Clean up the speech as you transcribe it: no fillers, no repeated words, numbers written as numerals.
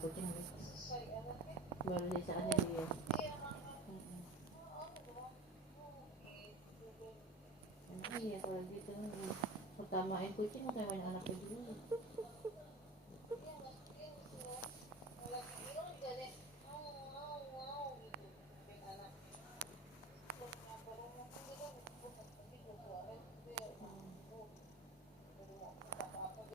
kucing gitu. Baru sisaannya dia. Iya kalau gitu pertamain kucing kayak banyak anak kucing.